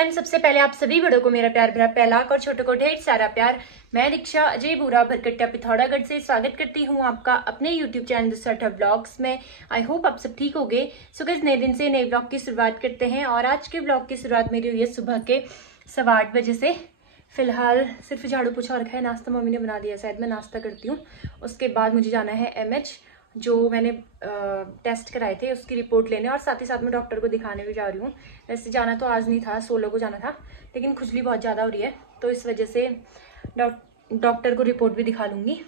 Everyone, सबसे पहले आप सभी बड़ों को मेरा प्यार भरा पहलाक और छोटों को ढेर सारा प्यार। मैं दीक्षा अजय बुरा भरकट्टा पिथौरागढ़ से स्वागत करती हूँ आपका अपने YouTube चैनल दुसरठा व्लॉग्स में। आई होप आप सब ठीक होंगे। सो गाइस, नए दिन से नए व्लॉग की शुरुआत करते हैं और आज के व्लॉग की शुरुआत मेरी हुई है सुबह के 8:15 बजे से। फिलहाल सिर्फ झाड़ू पोछा रखा है, नाश्ता मम्मी ने बना दिया, शायद मैं नाश्ता करती हूँ। उसके बाद मुझे जाना है MH, जो मैंने टेस्ट कराए थे उसकी रिपोर्ट लेने, और साथ ही साथ मैं डॉक्टर को दिखाने भी जा रही हूँ। वैसे जाना तो आज नहीं था, 16 को जाना था, लेकिन खुजली बहुत ज़्यादा हो रही है तो इस वजह से डॉक्टर को रिपोर्ट भी दिखा लूँगी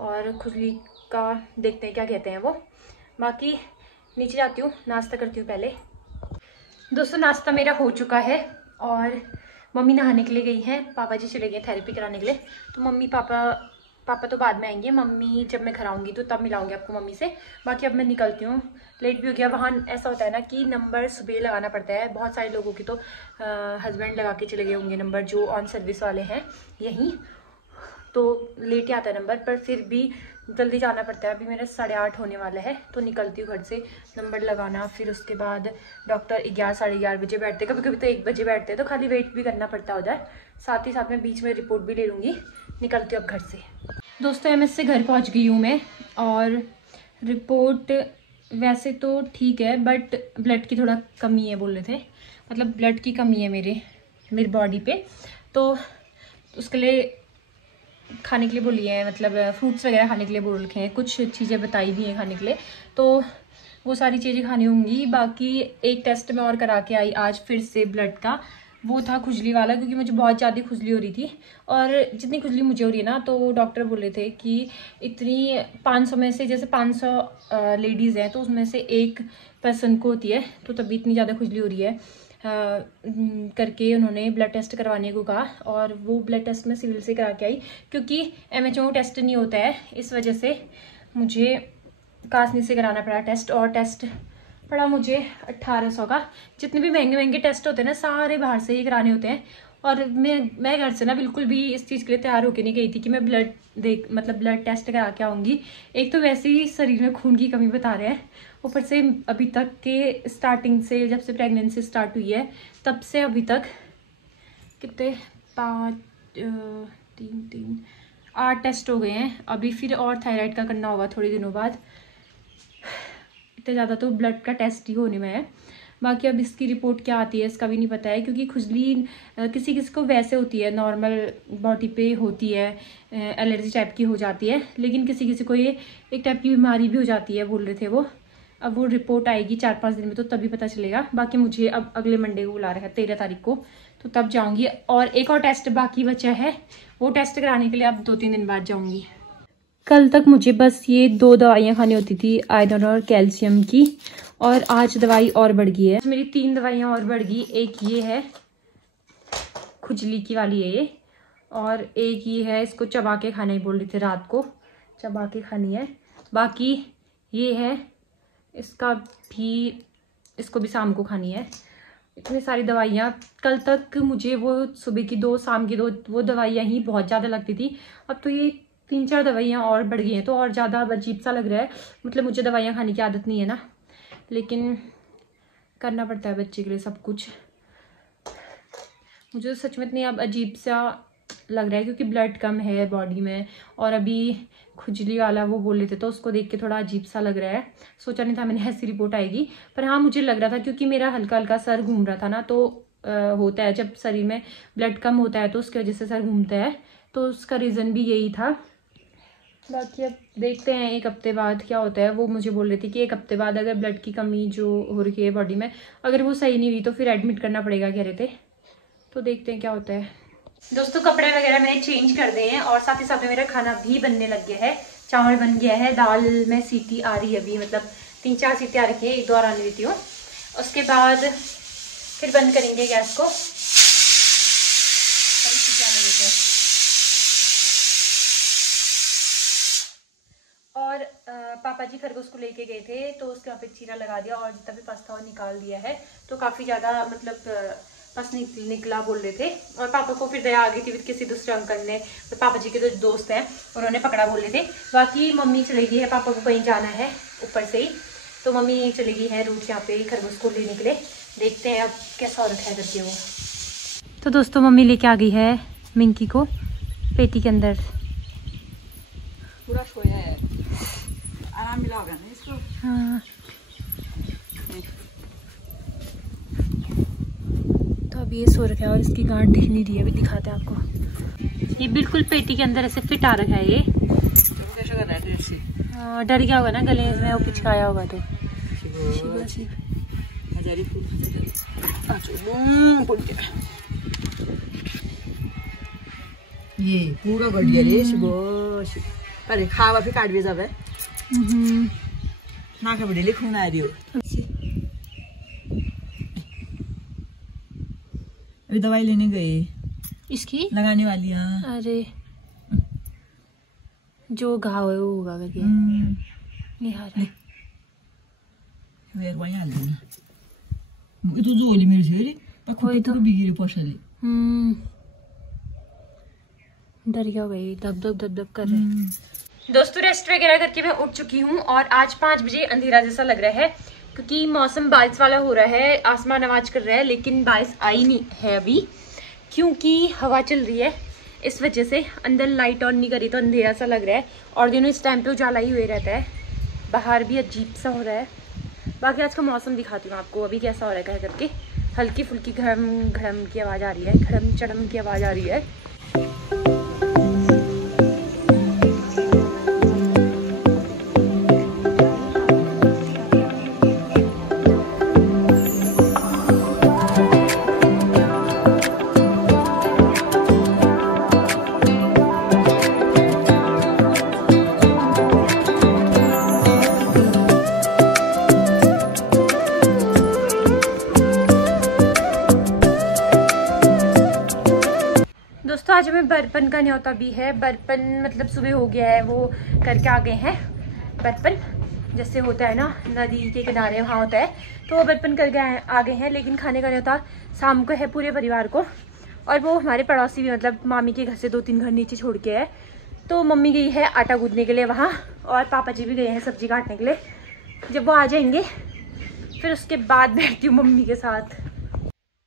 और खुजली का देखते हैं क्या कहते हैं वो। बाकी नीचे जाती हूँ, नाश्ता करती हूँ पहले। दोस्तों, नाश्ता मेरा हो चुका है और मम्मी नहाने के लिए गई हैं, पापा जी चले गए थेरेपी कराने के लिए। तो मम्मी पापा तो बाद में आएंगे, मम्मी जब मैं घर आऊँगी तो तब मिलाऊंगी आपको मम्मी से। बाकी अब मैं निकलती हूँ, लेट भी हो गया। वहाँ ऐसा होता है ना कि नंबर सुबह लगाना पड़ता है, बहुत सारे लोगों की तो हस्बैंड लगा के चले गए होंगे नंबर, जो ऑन सर्विस वाले हैं यहीं, तो लेट ही आता है नंबर, पर फिर भी जल्दी जाना पड़ता है। अभी मेरा 8:30 होने वाला है तो निकलती हूँ घर से, नंबर लगाना। फिर उसके बाद डॉक्टर 11 साढ़े 11 बजे बैठते, कभी कभी तो 1 बजे बैठते हैं, तो खाली वेट भी करना पड़ता है उधर। साथ ही साथ में बीच में रिपोर्ट भी ले लूँगी। निकलती हूँ अब घर से। दोस्तों, MS से घर पहुँच गई हूँ मैं, और रिपोर्ट वैसे तो ठीक है, बट ब्लड की थोड़ा कमी है बोल रहे थे, मतलब ब्लड की कमी है मेरी बॉडी पे, तो उसके लिए खाने के लिए बोली है, मतलब फ्रूट्स वगैरह खाने के लिए बोल रखे हैं, कुछ चीज़ें बताई भी हैं खाने के लिए, तो वो सारी चीज़ें खानी होंगी। बाकी एक टेस्ट मैं और करा के आई आज फिर से ब्लड का, वो था खुजली वाला, क्योंकि मुझे बहुत ज़्यादा खुजली हो रही थी। और जितनी खुजली मुझे हो रही है ना, तो डॉक्टर बोल रहे थे कि इतनी 500 में से, जैसे 500 लेडीज़ हैं तो उसमें से एक पर्सन को होती है, तो तभी इतनी ज़्यादा खुजली हो रही है करके उन्होंने ब्लड टेस्ट करवाने को कहा। और वो ब्लड टेस्ट मैं सिविल से करा के आई, क्योंकि MHO टेस्ट नहीं होता है, इस वजह से मुझे कासनी से कराना पड़ा टेस्ट। और टेस्ट पड़ा मुझे 1800 का। जितने भी महंगे महंगे टेस्ट होते हैं ना, सारे बाहर से ही कराने होते हैं। और मैं घर से ना बिल्कुल भी इस चीज़ के लिए तैयार होके नहीं गई थी कि मैं ब्लड टेस्ट करा के आऊँगी। एक तो वैसे ही शरीर में खून की कमी बता रहे हैं, ऊपर से अभी तक के स्टार्टिंग से, जब से प्रेगनेंसी स्टार्ट हुई है तब से अभी तक कितने 8 टेस्ट हो गए हैं। अभी फिर और थायराइड का करना होगा थोड़े दिनों बाद। इतना ज़्यादा तो ब्लड का टेस्ट ही होने में है। बाकी अब इसकी रिपोर्ट क्या आती है इसका भी नहीं पता है, क्योंकि खुजली किसी किसी को वैसे होती है, नॉर्मल बॉडी पे होती है, एलर्जी टाइप की हो जाती है, लेकिन किसी किसी को ये एक टाइप की बीमारी भी हो जाती है बोल रहे थे वो। अब वो रिपोर्ट आएगी 4-5 दिन में, तो तभी पता चलेगा। बाकी मुझे अब अगले मंडे को बुला रहा है 13 तारीख को, तो तब जाऊँगी। और एक और टेस्ट बाकी बचा है, वो टेस्ट कराने के लिए अब 2-3 दिन बाद जाऊँगी। कल तक मुझे बस ये 2 दवाइयाँ खानी होती थी, आयरन और कैल्शियम की, और आज दवाई और बढ़ गई है, मेरी 3 दवाइयाँ और बढ़ गई। एक ये है खुजली की वाली है ये, और एक ये है, इसको चबा के खाना ही बोल रहे थे, रात को चबा के खानी है। बाकी ये है, इसको भी शाम को खानी है। इतनी सारी दवाइयाँ। कल तक मुझे वो सुबह की 2 शाम की 2 वो दवाइयाँ ही बहुत ज़्यादा लगती थी, अब तो ये 3-4 दवाइयाँ और बढ़ गई हैं, तो और ज़्यादा अजीब सा लग रहा है। मतलब मुझे दवाइयाँ खाने की आदत नहीं है ना, लेकिन करना पड़ता है बच्चे के लिए सब कुछ। मुझे तो सच में इतनी अब अजीब सा लग रहा है, क्योंकि ब्लड कम है बॉडी में, और अभी खुजली वाला वो बोल रहे थे, तो उसको देख के थोड़ा अजीब सा लग रहा है। सोचा नहीं था मैंने ऐसी रिपोर्ट आएगी, पर हाँ मुझे लग रहा था, क्योंकि मेरा हल्का हल्का सर घूम रहा था ना, तो होता है जब शरीर में ब्लड कम होता है तो उसकी वजह से सर घूमता है, तो उसका रीज़न भी यही था। बाकी अब देखते हैं 1 हफ्ते बाद क्या होता है। वो मुझे बोल रही थी कि 1 हफ्ते बाद अगर ब्लड की कमी जो हो रही है बॉडी में, अगर वो सही नहीं हुई तो फिर एडमिट करना पड़ेगा कह रहे थे, तो देखते हैं क्या होता है। दोस्तों, कपड़े वगैरह मैंने चेंज कर दिए हैं, और साथ ही साथ में मेरा खाना भी बनने लग गया है। चावल बन गया है, दाल में सीटी आ रही है अभी, मतलब 3-4 सीटी आ रही है, 1-2 और आने देती हूँ। उसके बाद फिर बंद करेंगे गैस को, और पापा जी खरगोश को लेके गए थे, तो उसके वहाँ पे चीरा लगा दिया, और जितना भी पस था वो निकाल दिया है, तो काफ़ी ज़्यादा मतलब पस निकला बोल रहे थे। और पापा को फिर दया आ गई थी किसी दूसरे अंकल ने, तो पापा जी के जो दोस्त हैं उन्होंने पकड़ा बोल रहे थे। बाकी मम्मी चली गई है, पापा को कहीं जाना है ऊपर से ही, तो मम्मी चली गई है रूट यहाँ पे खरगोश को लेने के लिए। देखते हैं अब कैसा हो रखा है करके वो। तो दोस्तों मम्मी लेके आ गई है मिंकी को पेटी के अंदर। पूरा सोया है, आराम मिला होगा ना इसको। हाँ तो अब ये सो रखा है और इसकी गांठ दिख नहीं रही है, अभी दिखाते हैं आपको। ये बिल्कुल पेटी के अंदर ऐसे फिट आ रखा है ये। कैसा कर रहा है से? डर गया होगा ना गले में वो पिचकाया होगा तो। ये पूरा बढ़िया रे सुबह अरे खावा फिर काट भी जावे ना का बड़े खून आ रही हो। अभी दवाई लेने गए इसकी लगाने वाली। हाँ अरे जो घाव है वो होगा करके नहीं आ रहा है वही हाल देना ये तो जो ओली मेरे से रे पर कोई तो बिगिरे पसले डर गया भाई, दब दब दब दब कर रहे हैं। दोस्तों रेस्ट वगैरह करके मैं उठ चुकी हूँ और आज 5 बजे अंधेरा जैसा लग रहा है क्योंकि मौसम बारिश वाला हो रहा है, आसमान आवाज कर रहा है लेकिन बारिश आई नहीं है अभी क्योंकि हवा चल रही है। इस वजह से अंदर लाइट ऑन नहीं करी तो अंधेरा सा लग रहा है और दिनों इस टाइम पे उजाला ही हुए रहता है, बाहर भी अजीब सा हो रहा है। बाकी आज का मौसम दिखाती हूँ आपको अभी कैसा हो रहा है कह करके। हल्की फुल्की घड़म घड़म की आवाज़ आ रही है, घड़म चड़म की आवाज़ आ रही है। दोस्तों आज हमें बर्पन का न्योता भी है। बर्पन मतलब सुबह हो गया है, वो करके आ गए हैं। बर्पन जैसे होता है ना नदी के किनारे वहाँ होता है तो वो बर्पन करके आ गए हैं, लेकिन खाने का न्योता शाम को है पूरे परिवार को। और वो हमारे पड़ोसी भी मतलब मामी के घर से 2-3 घर नीचे छोड़ के है। तो मम्मी गई है आटा गूंदने के लिए वहाँ और पापा जी भी गए हैं सब्जी काटने के लिए। जब वो आ जाएंगे फिर उसके बाद बैठती हूँ मम्मी के साथ।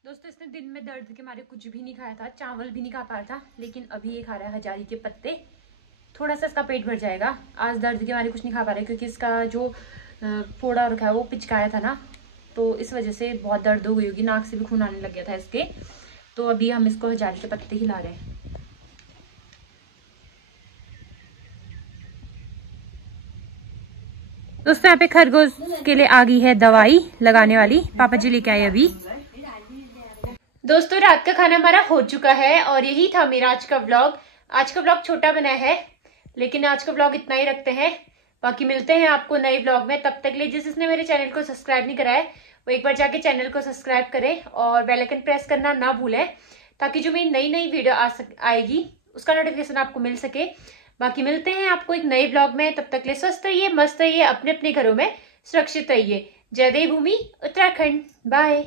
दोस्तों इसने दिन में दर्द के मारे कुछ भी नहीं खाया था, चावल भी नहीं खा पाया था, लेकिन अभी ये खा रहा है हजारी के पत्ते। थोड़ा सा इसका पेट भर जाएगा। आज दर्द के मारे कुछ नहीं खा पा रहा है क्योंकि इसका जो फोड़ा रखा है वो पिचकाया था ना, तो इस वजह से बहुत दर्द हो गई होगी, नाक से भी खून आने लग गया था इसके। तो अभी हम इसको हजारी के पत्ते खिला रहे हैं। दोस्तों यहाँ पे खरगोश के लिए आ गई है दवाई लगाने वाली, पापा जी लेके आए अभी। दोस्तों रात का खाना हमारा हो चुका है और यही था मेरा आज का व्लॉग। आज का व्लॉग छोटा बना है लेकिन आज का व्लॉग इतना ही रखते हैं। बाकी मिलते हैं आपको नए व्लॉग में, तब तक के लिए जिसने मेरे चैनल को सब्सक्राइब नहीं करा है वो एक बार जाके चैनल को सब्सक्राइब करें और बेल आइकन प्रेस करना ना भूलें ताकि जो मेरी नई नई वीडियो आएगी उसका नोटिफिकेशन आपको मिल सके। बाकी मिलते हैं आपको एक नए व्लॉग में, तब तक के लिए स्वस्थ रहिए, मस्त रहिए, अपने अपने घरों में सुरक्षित रहिए। जय देवभूमि उत्तराखंड, बाय।